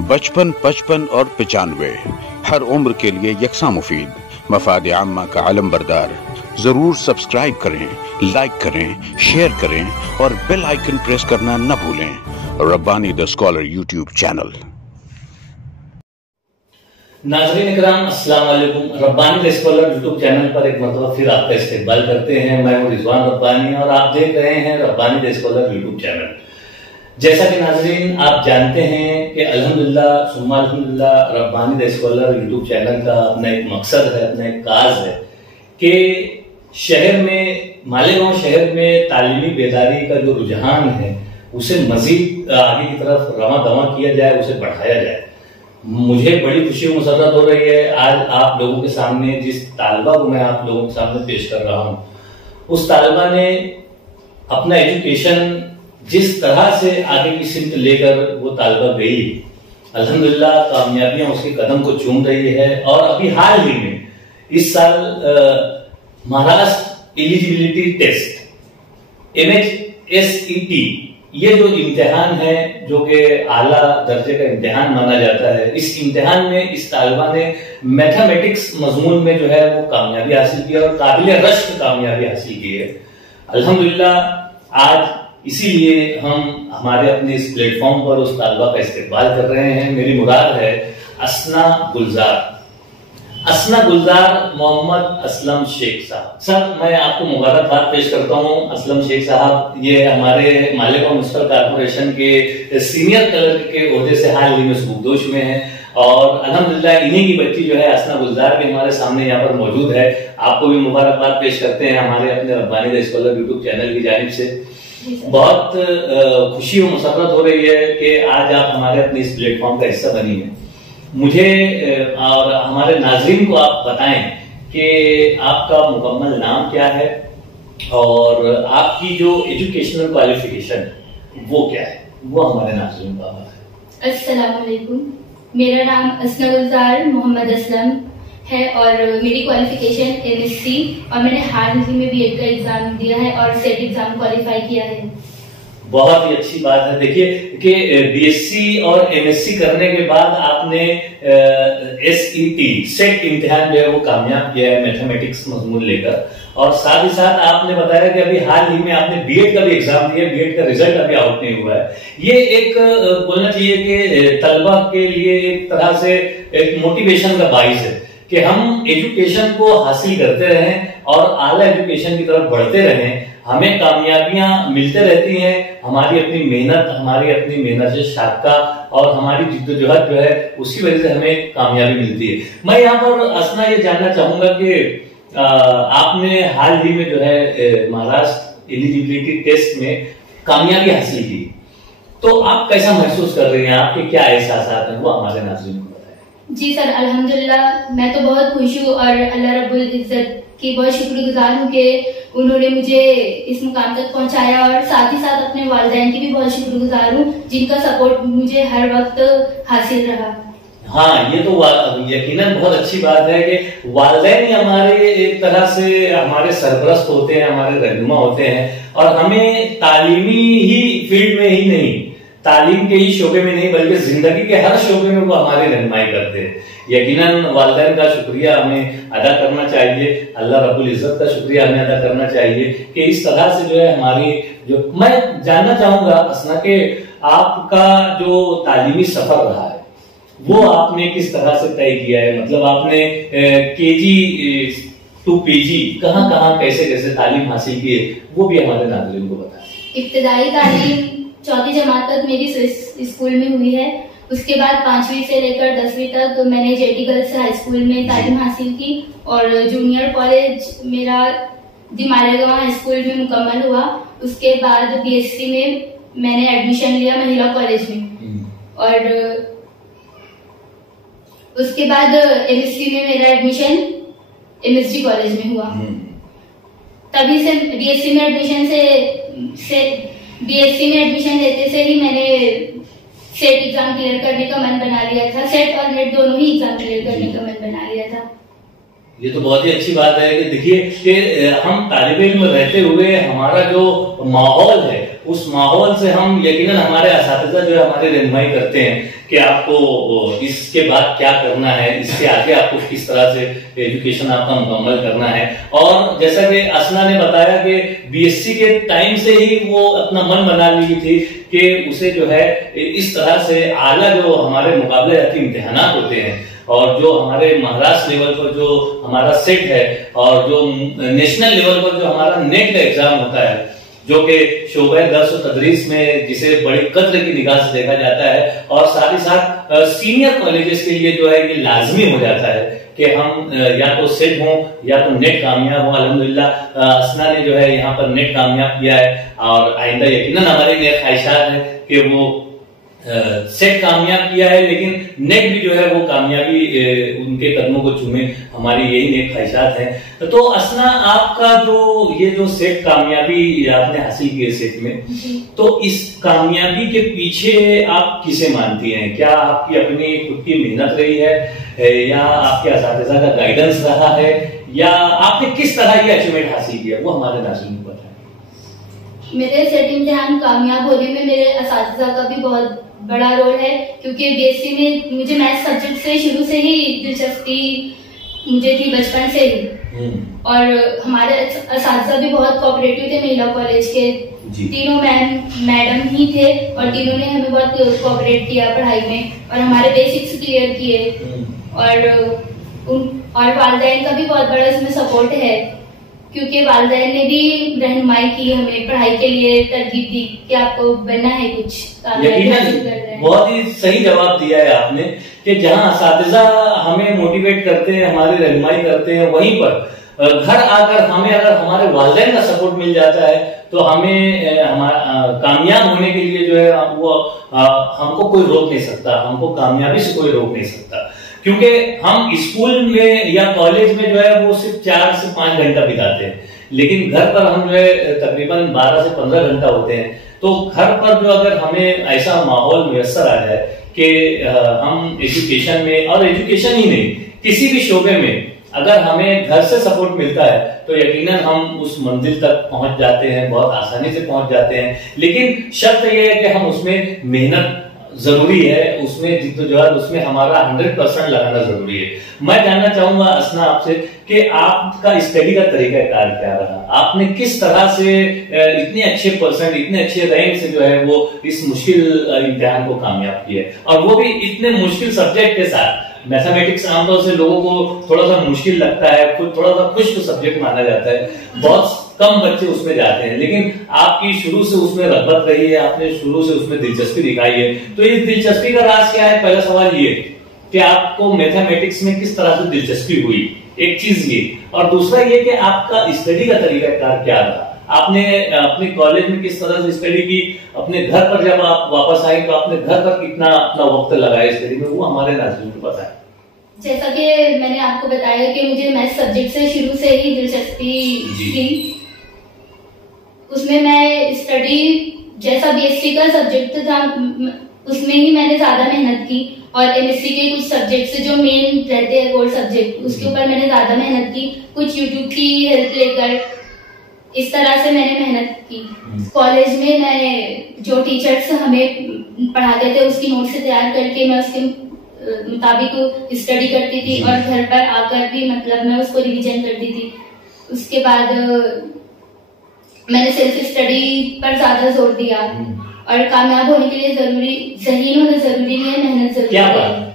बचपन, 55 और 95 हर उम्र के लिए यकसा मुफीद, मफाद आम्मा का आलम बरदार। जरूर सब्सक्राइब करें, लाइक करें, शेयर करें और बेल आइकन प्रेस करना न भूलें। Rabbani the scholar YouTube channel. नाज़रीन इकराम, अस्सलाम वालेकुम। Rabbani the scholar YouTube channel पर एक मरतबा फिर आपका इस्तकबाल करते हैं। मैं हूं रिजवान रब्बानी और आप देख रहे हैं Rabbani the scholar YouTube channel. जैसा कि नाज़रीन आप जानते हैं कि अल्हम्दुलिल्लाह सुम्मा अल्हम्दुलिल्लाह Rabbani the scholar YouTube channel का अपना एक मकसद है, अपना एक काज है कि शहर में, मालेगांव शहर में तालीमी बेदारी का जो रुझान है उसे मजीद आगे की तरफ रवां दवा किया जाए, उसे बढ़ाया जाए। मुझे बड़ी खुशी और मुसर्रत हो रही है आज आप लोगों के सामने जिस तालिबा को मैं आप लोगों के सामने पेश कर रहा हूं, उस तालिबा ने अपना एजुकेशन जिस तरह से आगे की सिमत लेकर वो तालिबा गई, अल्हम्दुलिल्लाह कामयाबियां उसके कदम को चूम रही है। और अभी हाल ही में इस साल महाराष्ट्र एलिजिबिलिटी टेस्ट MHSET, ये जो इम्तिहान है जो कि आला दर्जे का इम्तिहान माना जाता है, इस इम्तिहान में इस तालिबा ने मैथमेटिक्स मजमून में जो है वो कामयाबी हासिल की और काबिल रश्क कामयाबी हासिल की है अल्हम्दुलिल्लाह। आज इसीलिए हम हमारे अपने इस प्लेटफॉर्म पर उस तालिबा का इस्तेमाल कर रहे हैं। मेरी मुराद है असना गुलजार मोहम्मद असलम शेख साहब। सर, मैं आपको मुबारकबाद पेश करता हूं। असलम शेख साहब ये हमारे मालेगांव म्युनिसिपल कॉर्पोरेशन के सीनियर क्लर्क के ओहदे से हाल ही में सुबुकदोश में हैं और अल्हम्दुलिल्लाह इन्हीं की बच्ची जो है असना गुलजार भी हमारे सामने यहाँ पर मौजूद है। आपको भी मुबारकबाद पेश करते हैं हमारे अपने Rabbani the scholar YouTube channel की जानिब से। बहुत खुशी और मुसर्रत हो रही है कि आज आप हमारे अपने इस प्लेटफॉर्म का हिस्सा बनी है। मुझे और हमारे नाज़रीन को आप बताएं कि आपका मुकम्मल नाम क्या है और आपकी जो एजुकेशनल क्वालिफिकेशन वो क्या है, वो हमारे नाज़रीन को बताएं। अस्सलाम वालेकुम, मेरा नाम असना गुलजार मोहम्मद असलम है और मेरी क्वालिफिकेशन MSc और मैंने हाल ही में BEd का एग्जाम दिया है और सेट एग्जाम क्वालिफाई किया है। बहुत ही अच्छी बात है। देखिए कि BSc और MSc करने के बाद आपने सेट इम्तिहान जो है वो कामयाब किया है मैथमेटिक्स मजमून लेकर, और साथ ही साथ आपने बताया कि अभी हाल ही में आपने BEd का भी एग्जाम दिया, BEd का रिजल्ट अभी आउट नहीं हुआ है। ये एक बोलना चाहिए कि तलबा के लिए एक तरह से एक मोटिवेशन का बाइस है कि हम एजुकेशन को हासिल करते रहें और आला एजुकेशन की तरफ बढ़ते रहें। हमें कामयाबियां मिलते रहती हैं, हमारी अपनी मेहनत से शाखा और हमारी जिद्दोजहद जो है उसकी वजह से हमें कामयाबी मिलती है। मैं यहाँ पर असना ये जानना चाहूंगा कि आपने हाल ही में जो है महाराष्ट्र एलिजिबिलिटी टेस्ट में कामयाबी हासिल की, तो आप कैसा महसूस कर रही हैं, आपके क्या एहसास हैं, वो हमारे नाज़रीन को बताएं। जी सर, अल्हम्दुलिल्लाह मैं तो बहुत खुश हूँ और अल्लाह रब्बुल इज्जत की बहुत शुक्रगुजार हूँ कि उन्होंने मुझे इस मुकाम तक पहुंचाया और साथ ही साथ अपने वालिदैन की भी बहुत शुक्रगुजार हूँ जिनका सपोर्ट मुझे हर वक्त हासिल रहा। हाँ, ये तो यकीनन बहुत अच्छी बात है कि वालिदैन ही हमारे एक तरह से हमारे सरपरस्त होते हैं, हमारे रहनुमा होते हैं और हमें तालीमी ही फील्ड में ही नहीं, तालीम के ही शोबे में नहीं बल्कि जिंदगी के हर शोबे में वो हमारी रहनुमाई करते हैं। यकीनन वालिदैन का शुक्रिया हमें अदा करना चाहिए, अल्लाह रब्बुल इज्जत का शुक्रिया हमें अदा करना चाहिए कि इस तरह से जो है हमारी जो, मैं जानना चाहूंगा असना के आपका जो तालीमी सफर रहा है वो आपने किस तरह से तय किया है, मतलब आपने KG to PG कहाँ कैसे तालीम हासिल की है, वो भी हमारे नाज़रीन को बताएं। इब्तिदाई तालीम 4वीं जमात तक मेरी स्कूल में हुई है। उसके बाद 5वीं से लेकर 10वीं तक मैंने JT गर्ल्स हाई स्कूल में तालीम हासिल की और जूनियर कॉलेज मेरा दी मालेगांव हाई स्कूल में मुकम्मल हुआ। उसके बाद BSc में मैंने एडमिशन लिया महिला कॉलेज में और उसके बाद MSc में मेरा एडमिशन MSD कॉलेज में हुआ। तभी से BSc में एडमिशन लेते से ही मैंने सेट एग्जाम क्लियर करने का मन बना लिया था। सेट और नेट दोनों ही एग्जाम क्लियर करने का मन बना लिया था। ये तो बहुत ही अच्छी बात है कि देखिए कि हम तालिब इल्म रहते हुए हमारा जो माहौल है उस माहौल से हम यकीनन हमारे असातिज़ा जो है हमारी रहनुमाई करते हैं कि आपको इसके बाद क्या करना है, इससे आगे आपको किस तरह से एजुकेशन आपका मुकम्मल करना है। और जैसा कि असना ने बताया कि बीएससी के टाइम से ही वो अपना मन बना ली थी कि उसे जो है इस तरह से आला जो हमारे मुकाबले इम्तिहानात होते हैं और जो हमारे महाराष्ट्र लेवल पर जो हमारा सेट है और जो नेशनल लेवल पर जो हमारा नेट का एग्जाम होता है, जो कि शोबे दर्स और तदरीस में जिसे बड़ी कद्र की निगाह से देखा जाता है और साथ ही साथ सीनियर कॉलेजेस के लिए जो है ये लाजमी हो जाता है कि हम या तो सेट हों या तो नेट कामयाब हो। अल्हम्दुलिल्लाह असना ने जो है यहाँ पर नेट कामयाब किया है और आइंदा यकीनन हमारी ये ख्वाहिशात है कि वो सेट कामयाब किया है, लेकिन नेट भी जो है वो कामयाबी उनके कदमों को चूमे, हमारी यही नेक ख्वाहिशात हैं। तो असना आपका जो सेट कामयाबी आपने हासिल की है सेट में, तो इस कामयाबी के पीछे आप किसे मानती हैं? क्या आपकी अपनी खुद की मेहनत रही है या आपके असातिज़ा का गाइडेंस रहा है या आपने किस तरह ये अचीवमेंट हासिल किया, वो हमारे नाज़रीन को बताएं। मेरे सेट इम्तिहान कामयाब होने में मेरे असातिज़ा का भी बहुत बड़ा रोल है, क्योंकि बीएससी में मुझे मैथ सब्जेक्ट से शुरू से ही दिलचस्पी मुझे थी, बचपन से ही। और हमारे असातिज़ा भी बहुत कोऑपरेटिव थे महिला कॉलेज के, तीनों मैडम ही थे और तीनों ने हमें बहुत कोऑपरेट किया पढ़ाई में और हमारे बेसिक्स क्लियर किए। और वालिदैन का भी बहुत बड़ा इसमें सपोर्ट है, क्योंकि वालिदैन ने भी रहनुमाई की, हमें पढ़ाई के लिए तरगीब दी कि आपको बनना है कुछ। यकीनन बहुत ही सही जवाब दिया है आपने कि जहां असातिज़ा हमें मोटिवेट करते हैं, हमारी रहनुमाई करते हैं, वहीं पर घर आकर हमें अगर हमारे वालिदैन का सपोर्ट मिल जाता है तो हमें कामयाब होने के लिए जो है वो हमको कोई रोक नहीं सकता, हमको कामयाबी से कोई रोक नहीं सकता। क्योंकि हम स्कूल में या कॉलेज में जो है वो सिर्फ 4 से 5 घंटा बिताते हैं, लेकिन घर पर हम जो है तकरीबन 12 से 15 घंटा होते हैं। तो घर पर जो अगर हमें ऐसा माहौल मुयस्सर आ जाए कि हम एजुकेशन में, और एजुकेशन ही नहीं किसी भी शोबे में अगर हमें घर से सपोर्ट मिलता है तो यकीनन हम उस मंजिल तक पहुंच जाते हैं, बहुत आसानी से पहुंच जाते हैं। लेकिन शर्त यह है कि हम उसमें मेहनत जरूरी है, उसमें जिद्दोजहद, उसमें हमारा 100% लगाना जरूरी है। मैं जानना चाहूंगा असना आपसे कि आपका स्टडी का तरीका कार क्या रहा, आपने किस तरह से इतने अच्छे परसेंट, इतने अच्छे रैंक से जो है वो इस मुश्किल इम्तिहान को कामयाब किया, और वो भी इतने मुश्किल सब्जेक्ट के साथ। मैथमेटिक्स आमतौर से लोगों को थोड़ा सा मुश्किल लगता है, खुद थोड़ा सा खुश्क सब्जेक्ट माना जाता है, बहुत कम बच्चे उसमें जाते हैं, लेकिन आपकी शुरू से उसमें रग़बत रही है, आपने शुरू से उसमें दिलचस्पी दिखाई है। तो इस दिलचस्पी का राज क्या है? पहला सवाल ये कि आपको मैथमेटिक्स में किस तरह से दिलचस्पी हुई, एक चीज ये, और दूसरा ये कि आपका स्टडी का तरीकाकार क्या रहा, आपने अपने कॉलेज में किस तरह से स्टडी की, अपने घर पर जब आप वापस आए तो आपने घर पर कितना अपना वक्त लगाया स्टडी में, वो हमारे नाज़रीन को बताएं। जैसा कि मैंने आपको बताया कि मुझे मैथ सब्जेक्ट से शुरू से ही दिलचस्पी थी, उसमें मैं स्टडी जैसा बीएससी का सब्जेक्ट था उसमें ही मैंने ज्यादा मेहनत की, और एमएससी के कुछ सब्जेक्ट जो मेन रहते हैं कोर सब्जेक्ट उसके ऊपर मैंने ज्यादा मेहनत की, कुछ यूट्यूब की हेल्प लेकर इस तरह से मैंने मेहनत की। कॉलेज में मैं जो टीचर्स हमें पढ़ाते थे उसकी नोट से तैयार करके मैं उसके मुताबिक स्टडी करती थी और घर पर आकर भी मतलब मैं उसको रिवीजन करती थी। उसके बाद मैंने सेल्फ स्टडी पर ज्यादा जोर दिया, और कामयाब होने के लिए ज़हीन होना जरूरी नहीं है, मेहनत जरूरी है।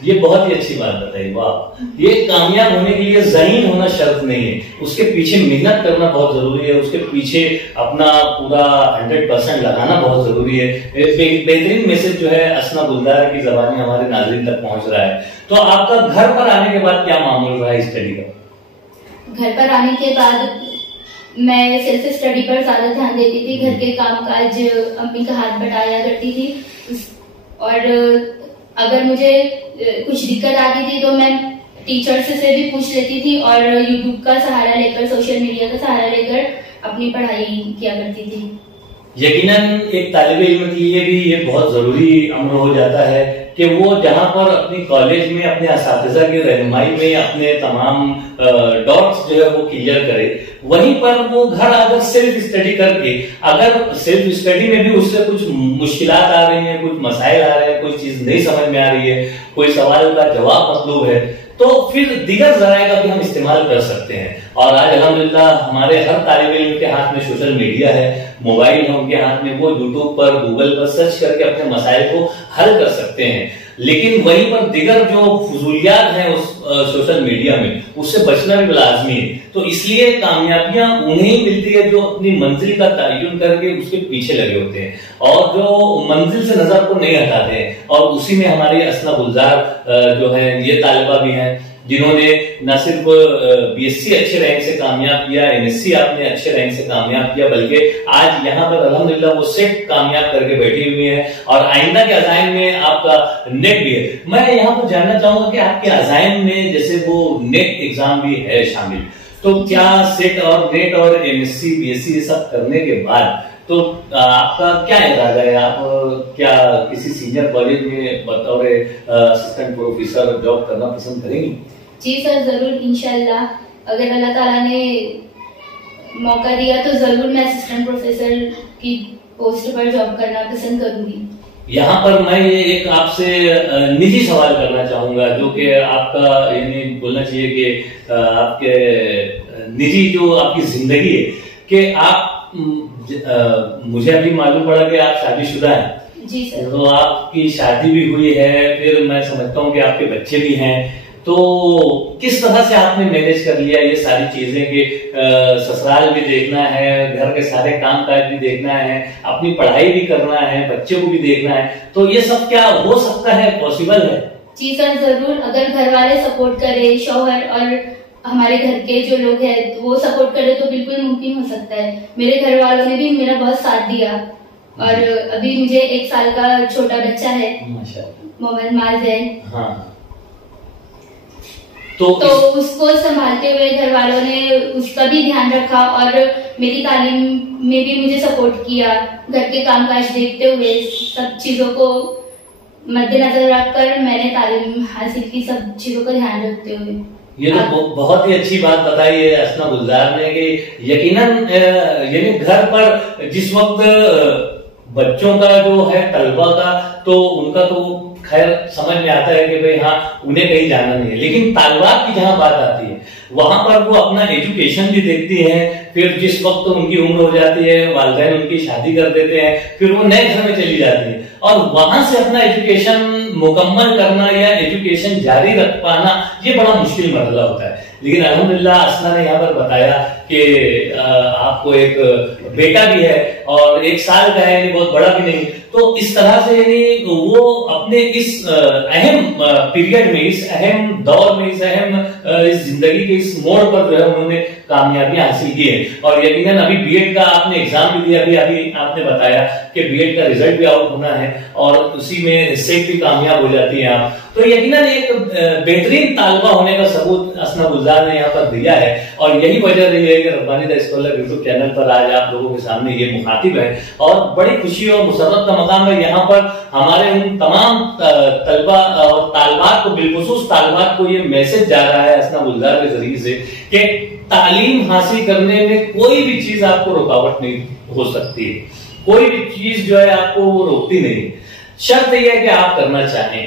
ये बहुत ही अच्छी बात बताई, वाह। ये कामयाब होने के लिए ज़हीन होना शर्त नहीं है, उसके पीछे मेहनत करना बहुत जरूरी है, उसके पीछे अपना पूरा 100% लगाना बहुत जरूरी है। बेहतरीन मैसेज जो है असना गुलजार की ज़बानी हमारे नाज़रीन तक पहुंच रहा है। तो आपका घर पर आने के बाद क्या मामूल रहा है स्टडी का? घर पर आने के बाद मैं सेल्फ स्टडी पर ज्यादा ध्यान देती थी, घर के कामकाज अम्मी का हाथ बटाया करती थी, और अगर मुझे कुछ दिक्कत आती थी तो मैं टीचर्स से भी पूछ लेती थी, और यूट्यूब का सहारा लेकर, सोशल मीडिया का सहारा लेकर अपनी पढ़ाई किया करती थी। यकीनन एक तालिब इल्म के लिए भी ये बहुत जरूरी अमर हो जाता है कि वो जहां पर अपनी कॉलेज में अपने असातिज़ा की रहनुमाई में अपने तमाम डॉट्स जो है वो क्लियर करे, वहीं पर वो घर अगर सेल्फ स्टडी करके, अगर सेल्फ स्टडी में भी उससे कुछ मुश्किलात आ रही हैं, कुछ मसाइल आ रहे हैं, कोई चीज नहीं समझ में आ रही है, कोई सवाल का जवाब मतलूब है, तो फिर दीगर जराए का भी हम इस्तेमाल कर सकते हैं। और आज अल्हम्दुलिल्लाह हमारे हर तालिब इल्म के हाथ में सोशल मीडिया है, मोबाइल है उनके हाथ में, वो यूट्यूब पर, गूगल पर सर्च करके अपने मसाइल को हल कर सकते हैं। लेकिन वहीं पर दिगर जो फजूलियात हैं उस सोशल मीडिया में, उससे बचना भी लाजमी है। तो इसलिए कामयाबियां उन्हें ही मिलती है जो अपनी मंजिल का तयन करके उसके पीछे लगे होते हैं और जो मंजिल से नजर को नहीं हटाते हैं। और उसी में हमारी असना गुलजार जो है ये तालिबा भी हैं, जिन्होंने न सिर्फ बीएससी अच्छे रैंक से कामयाब किया, एमएससी आपने अच्छे रैंक से कामयाब किया, बल्कि आज यहाँ पर अल्हम्दुलिल्लाह वो सेट कामयाब करके बैठी हुई है और आइंदा के अज़ाइम में आपका नेट भी है। मैं यहाँ पर जानना चाहूंगा कि आपके अज़ाइम में जैसे वो नेट एग्जाम भी है शामिल, तो क्या सेट और नेट और एमएससी बीएससी ये सब करने के बाद तो आपका क्या इरादा है? आप क्या किसी सीनियर कॉलेज में बतौर असिस्टेंट प्रोफेसर जॉब करना पसंद करेंगे? जी सर, जरूर, इंशाल्लाह अगर अल्लाह ताला ने मौका दिया तो जरूर मैं असिस्टेंट प्रोफेसर की पोस्ट पर जॉब करना पसंद करूंगी। यहाँ पर मैं ये एक आपसे निजी सवाल करना चाहूंगा, जो कि आपका यानी बोलना चाहिए कि आपके निजी जो आपकी जिंदगी है, कि आप मुझे अभी मालूम पड़ा कि आप शादीशुदा हैं। जी सर। तो आपकी शादी भी हुई है, फिर मैं समझता हूँ कि आपके बच्चे भी हैं, तो किस तरह से आपने मैनेज कर लिया ये सारी चीजें कि ससुराल भी देखना है, घर के सारे काम काज भी देखना है, अपनी पढ़ाई भी करना है, बच्चे को भी देखना है, तो ये सब क्या हो सकता है, पॉसिबल है? जी सर, जरूर, अगर घर वाले सपोर्ट करे, शौहर और हमारे घर के जो लोग हैं तो वो सपोर्ट करे तो बिल्कुल मुमकिन हो सकता है। मेरे घर वालों ने भी मेरा बहुत साथ दिया और अभी मुझे 1 साल का छोटा बच्चा है, मोहम्मद माज़ैन। हाँ। तो उसको संभालते हुए घर वालों ने उसका भी ध्यान रखा और मेरी तालीम में भी मुझे सपोर्ट किया। घर के कामकाज देखते हुए, सब चीजों को मद्देनजर रखकर मैंने तालीम हासिल की, सब चीजों का ध्यान रखते हुए। ये तो बहुत ही अच्छी बात बताई है असना गुलजार ने कि यकीनन यानी घर पर जिस वक्त बच्चों का जो है तलबा का, तो उनका तो खैर समझ में आता है कि भाई हाँ उन्हें कहीं जाना नहीं है, लेकिन तालिबात की जहां बात आती है वहां पर वो अपना एजुकेशन भी देखती है। फिर जिस वक्त तो उनकी उम्र हो जाती है, वालिदैन उनकी शादी कर देते हैं, फिर वो नए घर में चली जाती है और वहां से अपना एजुकेशन मुकम्मल करना या एजुकेशन जारी रख पाना ये बड़ा मुश्किल मसला होता है। लेकिन अल्हम्दुलिल्लाह असना ने यहाँ पर बताया कि आपको एक बेटा भी है और 1 साल का है, यानी बहुत बड़ा भी नहीं। तो इस तरह से यानी वो अपने इस अहम पीरियड में, इस अहम दौर में, इस अहम इस जिंदगी के इस मोड़ पर जो है उन्होंने कामयाबियां हासिल की है। और यकीनन अभी बीएड का आपने एग्जाम भी दिया, अभी आपने बताया कि बीएड का रिजल्ट भी आउट होना है और उसी में सेट भी कामयाब हो जाती है आप, तो यकीनन एक बेहतरीन तालिबा होने का सबूत असना गुलजार ने यहाँ पर दिया है। और यही वजह रही है कि Rabbani the scholar YouTube channel पर आज आप लोगों के सामने ये मुखातिब है और बड़ी खुशी और मुसर्रत का मकाम है। यहाँ पर हमारे उन तमाम तलबा और तालिबात को, बिलखुसूस तालिबात को ये मैसेज जा रहा है असना गुलजार के जरिए से कि तालीम हासिल करने में कोई भी चीज आपको रुकावट नहीं हो सकती है, कोई भी चीज जो है आपको वो रोकती नहीं। शर्त यह है कि आप करना चाहें।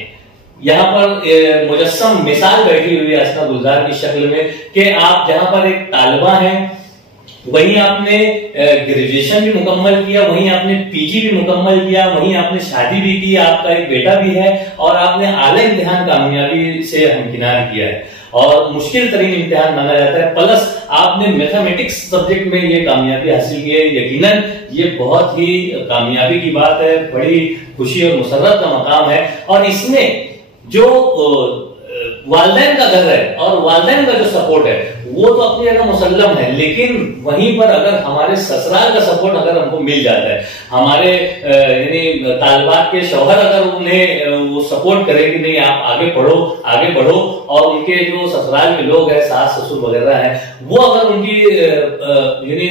यहाँ पर मुजस्सम मिसाल बैठी हुई है असना गुलजार की शक्ल में कि आप जहां पर एक तालिबा हैं, वहीं आपने ग्रेजुएशन भी मुकम्मल किया, वहीं आपने पीजी भी मुकम्मल किया, वहीं आपने शादी भी की, आपका एक बेटा भी है और आपने आला इम्तिहान कामयाबी से हमकिनार किया है और मुश्किल तरीन इम्तिहान माना जाता है, प्लस आपने मैथमेटिक्स सब्जेक्ट में ये कामयाबी हासिल की है। यकीनन ये बहुत ही कामयाबी की बात है, बड़ी खुशी और मुसर्रत का मकाम है। और इसमें जो वालिदैन का घर है और वालिदैन का जो सपोर्ट है वो तो अपनी जगह मुसल्लम है, लेकिन वहीं पर अगर हमारे ससुराल का सपोर्ट अगर हमको मिल जाता है, हमारे यानी तालिबात के शौहर अगर उन्हें वो सपोर्ट करे कि नहीं आप आगे बढ़ो, और उनके जो ससुराल के लोग हैं, सास ससुर वगैरह हैं, वो अगर उनकी यानी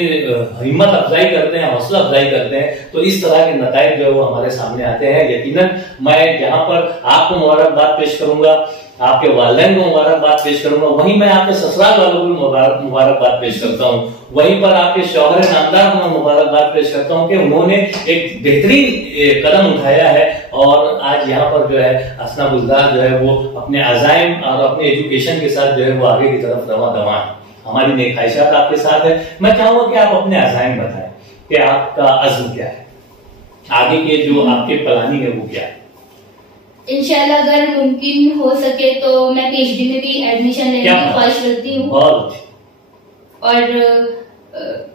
हिम्मत अफजाई करते हैं, हौसला अफजाई करते हैं, तो इस तरह के नताइज जो है वो हमारे सामने आते हैं। यकीनन मैं यहाँ पर आपको मुबारकबाद पेश करूंगा, आपके वालिदैन को मुबारकबाद पेश करूंगा, वहीं मैं आपके ससुराल वालों को मुबारकबाद पेश करता हूं, वहीं पर आपके शौहर नामदार को मुबारकबाद पेश करता हूं कि उन्होंने एक बेहतरीन कदम उठाया है और आज यहाँ पर जो है असना गुलजार जो है वो अपने अज़ाइम और अपने एजुकेशन के साथ जो है वो आगे की तरफ रवा दवा है। हमारी नेक ख्वाहिशात आपके साथ है। मैं चाहूंगा कि आप अपने अज़ाइम बताएं कि आपका अज़्म क्या है, आगे के जो आपके प्लानिंग है वो क्या है। इंशाल्लाह अगर मुमकिन हो सके तो मैं पीएचडी में भी एडमिशन लेने की ख्वाहिश रखती हूँ और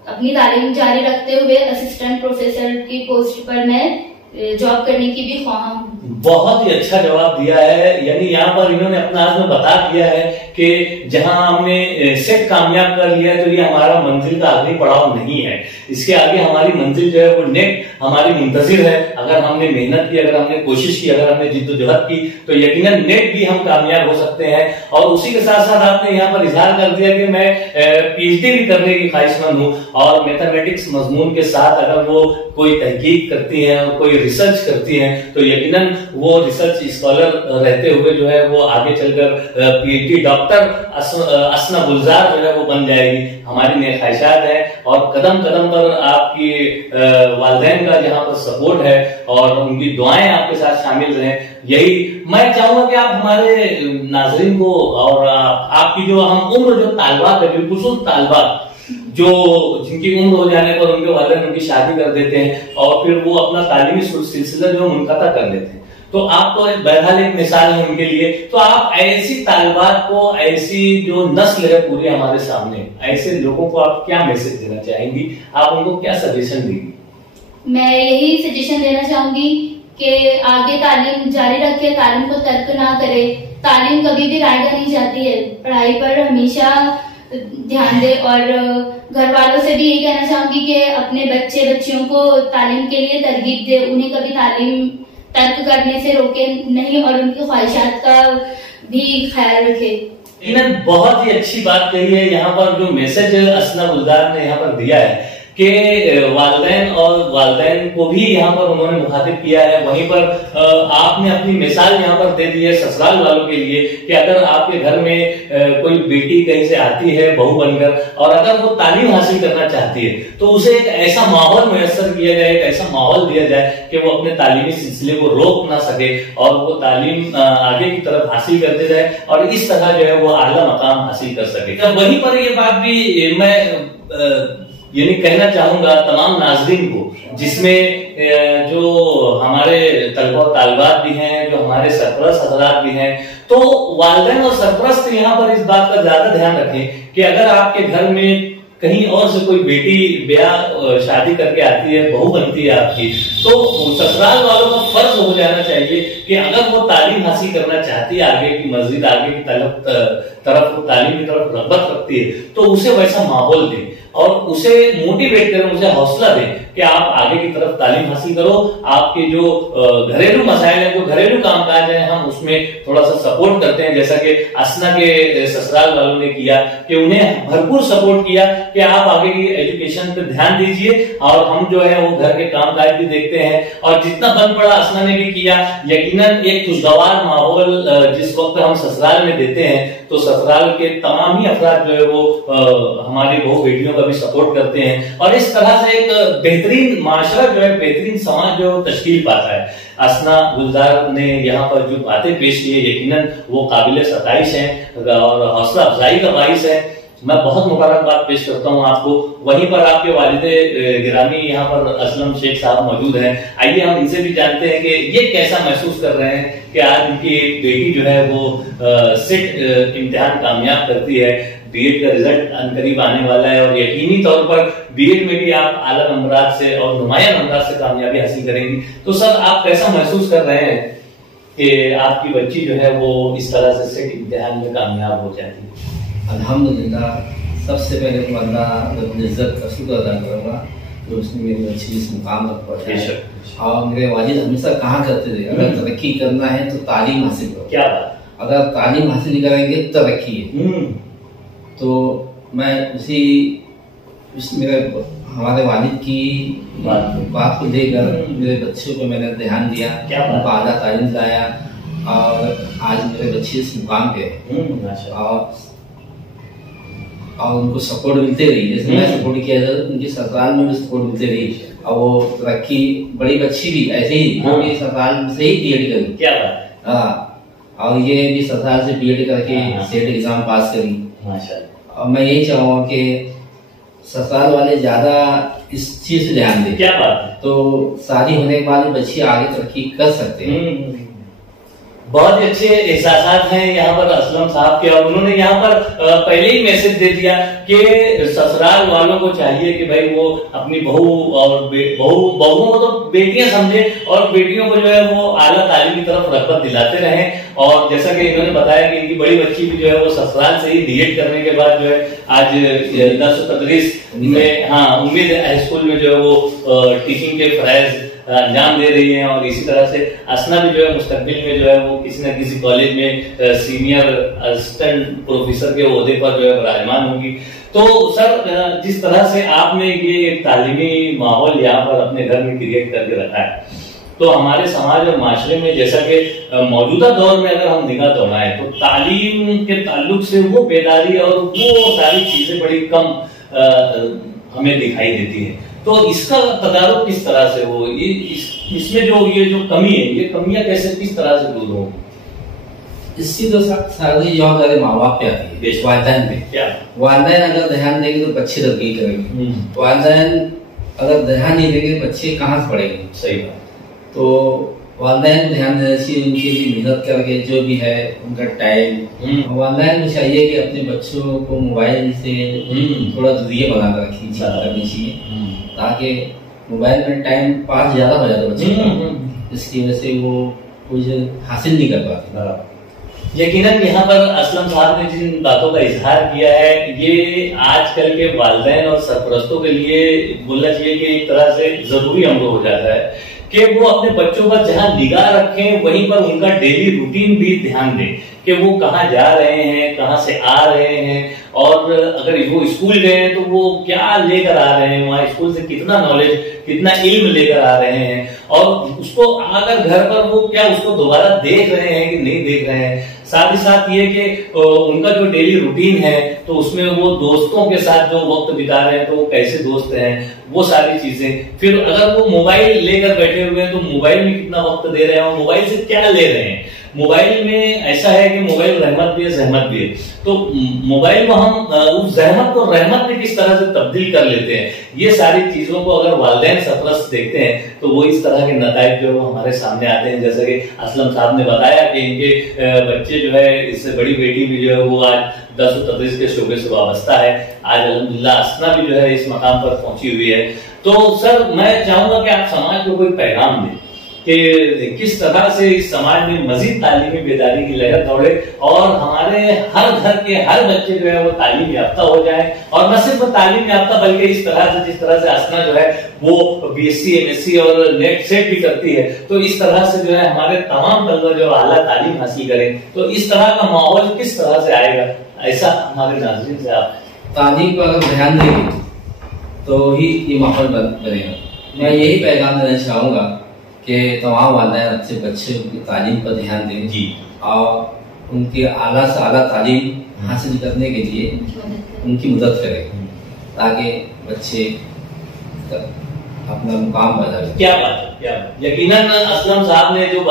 अपनी तालीम जारी रखते हुए असिस्टेंट प्रोफेसर की पोस्ट पर मैं जॉब करने की भी ख्वाह हूँ। बहुत ही अच्छा जवाब दिया है, यानी यहाँ पर इन्होंने अपना आज़्म बता दिया है कि जहां हमने सेट कामयाब कर लिया तो ये हमारा मंजिल का आखिरी पड़ाव नहीं है, इसके आगे हमारी मंजिल जो है वो नेक हमारी मुंतजिर है। अगर हमने मेहनत की, अगर हमने कोशिश की, अगर हमने जिद्दोजहद की तो यकीनन नेक भी हम कामयाब हो सकते हैं। और उसी के साथ साथ आपने यहाँ पर इजहार कर दिया कि मैं पीएचडी भी करने की ख्वाहिशमंद हूँ और मैथमेटिक्स मजमून के साथ अगर वो कोई तहकीक करती है और कोई रिसर्च करती है तो यकीनन वो रिसर्च स्कॉलर रहते हुए जो है वो आगे चलकर पीएचडी डॉक्टर असना गुलजार जो है वो बन जाएगी। हमारी नेक ख्वाहिशात है और कदम कदम पर आपकी वालिदैन का जहाँ पर सपोर्ट है और उनकी दुआएं आपके साथ शामिल रहे। यही मैं चाहूंगा कि आप हमारे नाजरीन को और आपकी जो हम उम्र जो तालिबात है, बिल्कुल तालिबात जो जिनकी उम्र हो जाने पर उनके वालिदैन उनकी शादी कर देते हैं और फिर वो अपना तालीमी सिलसिला जो मुनक़ता कर देते हैं, तो आप तो बहरहाल एक मिसाल है उनके लिए। तो आप ऐसी तालिबात को, ऐसी जो नस्ल है पूरी हमारे सामने, ऐसे लोगों को आप क्या मैसेज देना चाहेंगी, आप उनको क्या सजेशन देंगी? मैं यही सजेशन देना चाहूंगी कि आगे तालीम जारी रखे, तालीम को तर्क ना करे। तालीम कभी भी रायगा नहीं जाती है, पढ़ाई पर हमेशा ध्यान दे और घर वालों से भी यही कहना चाहूंगी कि अपने बच्चियों को तालीम के लिए तरगीब दे, उन्हें कभी तालीम तर्क करने से रोके नहीं और उनकी ख्वाहिशात का भी ख्याल रखे। इन्होंने बहुत ही अच्छी बात कही है। यहाँ पर जो मैसेज असना गुलजार ने यहाँ पर दिया है कि वालिदैन और वालिदैन को भी यहाँ पर उन्होंने मुखातिब किया है, वहीं पर आपने अपनी मिसाल यहाँ पर दे दी है ससुराल वालों के लिए कि अगर आपके घर में कोई बेटी कहीं से आती है बहू बनकर और अगर वो तालीम हासिल करना चाहती है तो उसे एक ऐसा माहौल मुयस्सर किया जाए, एक ऐसा माहौल दिया जाए कि वो अपने तालीमी सिलसिले को रोक ना सके और वो तालीम आगे की तरफ हासिल करते जाए और इस तरह जो है वो आला मकाम हासिल कर सके। वहीं पर ये बात भी मैं यानी कहना चाहूंगा तमाम नाजरीन को, जिसमें जो हमारे तलबा और तालिबात भी हैं, जो हमारे सरपरस्त हजरात भी हैं, तो वालिदैन और सरपरस्त यहाँ पर इस बात का ज्यादा ध्यान रखें कि अगर आपके घर में कहीं और से कोई बेटी ब्याह शादी करके आती है, बहू बनती है आपकी, तो ससुराल वालों का फर्ज हो जाना चाहिए कि अगर वो तालीम हासिल करना चाहती है, आगे की मस्जिद, आगे की तरफ तालीम की तरफ रग़बत रखती है, तो उसे वैसा माहौल दें और उसे मोटिवेट करें, उसे हौसला दें कि आप आगे की तरफ तालीम हासिल करो। आपके जो घरेलू मसाइल हैं, जो घरेलू कामकाज हैं, हम उसमें थोड़ा सा सपोर्ट करते हैं, जैसा कि असना के ससुराल वालों ने किया कि उन्हें भरपूर सपोर्ट किया कि आप आगे की एजुकेशन पे ध्यान दीजिए और हम जो है वो घर के कामकाज भी देखते हैं। और जितना बन पड़ा असना ने भी किया। यकीनन एक खुशगवार माहौल जिस वक्त हम ससुराल में देते हैं तो ससुराल के तमाम ही अफराद जो है वो हमारी बहू बेटियों का भी सपोर्ट करते हैं और इस तरह से एक बेहतरीन माशरा जो है, बेहतरीन समाज जो तश्कील पाता है। असना गुलजार ने यहाँ पर जो बातें पेश की है यकीनन वो काबिल सताइश हैं और हौसला अफजाई का बाइस है। मैं बहुत मुबारकबाद पेश करता हूँ आपको। वहीं पर आपके वालिदे गिरामी यहाँ पर असलम शेख साहब मौजूद हैं। आइए हम इनसे भी जानते हैं कि ये कैसा महसूस कर रहे हैं कि आज उनकी एक बेटी जो है वो सेट इम्तिहान कामयाब करती है। बीएड का रिजल्ट अनकरीब आने वाला है और यकीनी तौर पर बीएड में भी आप आला नंबरात से और नुमाया नंबरात से कामयाबी हासिल करेंगी। तो सर आप कैसा महसूस कर रहे हैं कि आपकी बच्ची जो है वो इस तरह से सेट इम्तिहान में कामयाब हो जाती है? अल्हम्दुलिल्लाह, सबसे पहले तो अल्लाह इज्जत का शुक्र अदा करूँगा जो उसने मेरी अच्छी इस मुकाम तक पहुँचाया। और मेरे वालिद हमेशा कहा करते थे, अगर तरक्की करना है तो तालीम हासिल करो। क्या बात, अगर तालीम हासिल करेंगे तरक्की है। तो मैं हमारे वालिद की बात को लेकर मेरे बच्चों को मैंने ध्यान दिया, उनको आला तालीम दिलाया और आज मेरे बच्चे इस मुकाम पे और उनको सपोर्ट मिलते रही, जैसे मैं सपोर्ट किया था उनकी ससुराल में भी सपोर्ट मिलते रही। और वो तरक्की बड़ी अच्छी भी ऐसे ही वो भी ससुराल से ही बीएड करी। क्या बात, हाँ, और ये भी ससुराल से बीएड करके सेट एग्जाम पास करी माशाल्लाह। और मैं यही चाहूँगा कि ससुराल वाले ज्यादा इस चीज पे ध्यान दें। क्या बात है, तो शादी होने के बाद बच्चे आगे तरक्की कर सकते हैं। बहुत अच्छे एहसास हैं यहाँ पर असलम साहब के, और उन्होंने यहाँ पर पहले ही मैसेज दे दिया कि ससुराल वालों को चाहिए कि भाई वो अपनी बहू और बहुओं को तो बेटियां समझे और बेटियों को जो है वो आला तालीम की तरफ रग़बत दिलाते रहें। और जैसा कि इन्होंने बताया कि इनकी बड़ी बच्ची भी जो है वो ससुराल से ही बीएड करने के बाद जो है आज दर्स तदरीस में, हाँ, उम्मीद हाई स्कूल में जो है वो टीचिंग के फराइज अंजाम दे रही हैं। और इसी तरह से असना भी जो है मुस्तकबिल में जो है वो किसी न किसी कॉलेज में सीनियर असिस्टेंट प्रोफेसर के ओहदे पर जो है विराजमान होंगी। तो सर, जिस तरह से आपने ये तालीमी माहौल यहाँ पर अपने घर में क्रिएट करके रखा है, तो हमारे समाज और माशरे में जैसा कि मौजूदा दौर में अगर हम निगाह दौड़ाएं तो तालीम के ताल्लुक से वो बेदारी और वो सारी चीजें बड़ी कम हमें दिखाई देती है। तो इसका तदारुक किस तरह से हो, इसमें जो कमी है, ये कमियां कैसे किस तरह से दूर हो? इसकी तो सारी जवाबदारी माँ बाप पे आती है, वालिदैन पे। क्या वालिदैन अगर ध्यान देंगे तो बच्चे तरक्की करेंगे, वालिदैन अगर ध्यान नहीं देंगे बच्चे कहाँ से पढ़ेंगे। सही बात। तो वालिदैन ध्यान देना चाहिए, उनके लिए मेहनत करके जो भी है उनका टाइम। वालिदैन को चाहिए कि अपने बच्चों को मोबाइल से थोड़ा दूरियां बनाकर रखनी चाहिए, ताकि मोबाइल में टाइम पास ज्यादा हो जाता है बच्चे का, इसकी वजह से वो कुछ हासिल नहीं कर पाते। यकीनन यहाँ पर असलम साहब ने जिन बातों का इजहार किया है, ये आजकल के वालिदैन और सरपरस्तों के लिए बोलना चाहिए कि एक तरह से जरूरी अमर हो जाता है कि वो अपने बच्चों पर जहां निगाह रखें वहीं पर उनका डेली रूटीन भी ध्यान दें कि वो कहाँ जा रहे हैं, कहाँ से आ रहे हैं, और अगर वो स्कूल गए हैं तो वो क्या लेकर आ रहे हैं, वहाँ स्कूल से कितना नॉलेज, कितना इल्म लेकर आ रहे हैं, और उसको अगर घर पर वो क्या उसको दोबारा देख रहे हैं कि नहीं देख रहे हैं। साथ ही साथ ये कि उनका जो डेली रूटीन है तो उसमें वो दोस्तों के साथ जो वक्त बिता रहे हैं तो वो कैसे दोस्त हैं, वो सारी चीजें। फिर अगर वो मोबाइल लेकर बैठे हुए हैं तो मोबाइल में कितना वक्त दे रहे हैं और मोबाइल से क्या ले रहे हैं। मोबाइल में ऐसा है कि मोबाइल रहमत भी है, जहमत भी है। तो मोबाइल को हम उस जहमत को रहमत में किस तरह से तब्दील कर लेते हैं, ये सारी चीजों को अगर वालिदैन सरपरस्त देखते हैं तो वो इस तरह के नताइज जो हमारे सामने आते हैं। जैसे कि असलम साहब ने बताया कि इनके बच्चे जो है, इससे बड़ी बेटी भी जो है वो आज दर्स तदरीस के शोबे से वाबस्ता है। आज अल्हम्दुलिल्लाह असना भी जो है इस मकाम पर पहुंची हुई है। तो सर, मैं चाहूंगा कि आप समाज को कोई पैगाम दें कि किस तरह से इस समाज में मजीद तालीमी बेदारी की लहर दौड़े और हमारे हर घर के हर बच्चे जो है वो तालीम याफ्ता हो जाए, और न सिर्फ तालीम याफ्ता बल्कि इस तरह से जिस तरह से असना जो है वो बीएससी, एमएससी और नेट सेट भी करती है, तो इस तरह से जो है हमारे तमाम तलबा जो आला तालीम हासिल करें। तो इस तरह का माहौल किस तरह से आएगा, ऐसा हमारे नाज़रीन से आप तालीम पर अगर ध्यान देंगे तो ही ये माहौल बनेगा। मैं यही पैगाम देना चाहूँगा कि तमाम वालिदैन अच्छे बच्चों की तालीम पर ध्यान दें जी, और उनके आला से आला तालीम हासिल करने के लिए उनकी मदद करें ताकि बच्चे अपना मुकाम बना। क्या बात है, क्या बात। यकीनन असलम साहब ने जिन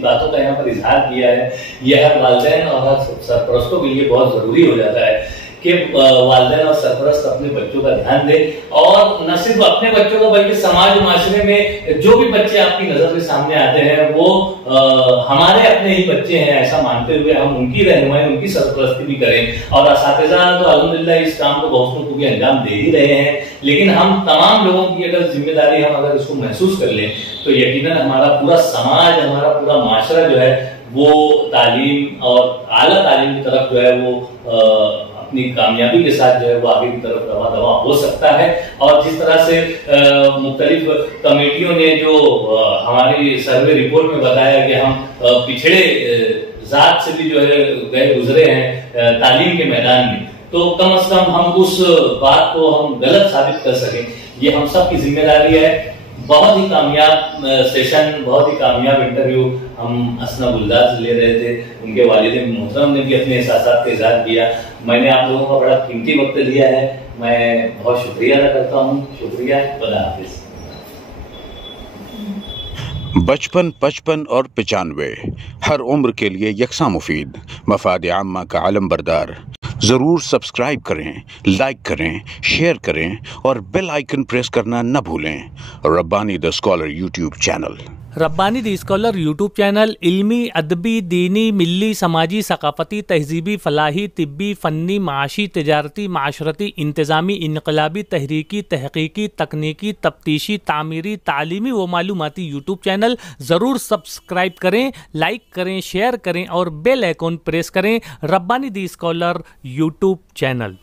बातों का यहाँ पर इजहार किया है, यह हर वालिदैन और हर सरपरस्तों के लिए बहुत जरूरी हो जाता है कि वालिदैन और सरपरस्त अपने बच्चों का ध्यान दें, और न सिर्फ अपने बच्चों का बल्कि समाज और माशरे में जो भी बच्चे आपकी नजर के सामने आते हैं वो हमारे अपने ही बच्चे हैं ऐसा मानते हुए हम उनकी रहनुमाई, उनकी सरपरस्ती भी करें। और असातिज़ा तो अल्हम्दुलिल्लाह इस काम को बहुत को भी अंजाम दे ही रहे हैं, लेकिन हम तमाम लोगों की अगर जिम्मेदारी हम अगर इसको महसूस कर लें तो यकीनन हमारा पूरा समाज, हमारा पूरा माशरा जो है वो तालीम और आला तालीम की तरफ जो है वो अपनी कामयाबी के साथ जो है वो आगे की तरफ रवा दवा हो सकता है। और जिस तरह से मुख्तलिफ कमेटियों ने जो हमारी सर्वे रिपोर्ट में बताया कि हम पिछड़े जात से भी जो है गए गुजरे हैं तालीम के मैदान में, तो कम से कम हम उस बात को हम गलत साबित कर सकें, ये हम सब की जिम्मेदारी है। बहुत ही कामयाब सेशन, बहुत ही कामयाब इंटरव्यू हम असना गुलजार से ले रहे थे। उनके वालिद मोहतरम ने भी अपने एहसासात का इज़हार किया। मैंने आप लोगों का बड़ा कीमती वक्त लिया है, मैं बहुत शुक्रिया अदा करता हूँ। शुक्रिया, खुदा हाफिज। बचपन, 55 और 95 हर उम्र के लिए यकसा मुफीद, मफाद आम्मा का आलम बरदार। ज़रूर सब्सक्राइब करें, लाइक करें, शेयर करें और बेल आइकन प्रेस करना न भूलें। Rabbani the scholar YouTube channel. Rabbani the scholar YouTube channel इल्मी, अदबी, दीनी, मिल्ली, समाजी, सकाफती, तहजीबी, फलाही, तिब्बी, फ़न्नी, माशी, तिजारती, माशरती, इंतज़ामी, इनकलाबी, तहरीकी, तहकीकी, तकनीकी, तफ्तीशी, तामीरी, तालीमी व मालूमाती यूट्यूब चैनल। ज़रूर सब्सक्राइब करें, लाइक करें, शेयर करें और बेल आइकन प्रेस करें। Rabbani the scholar YouTube channel.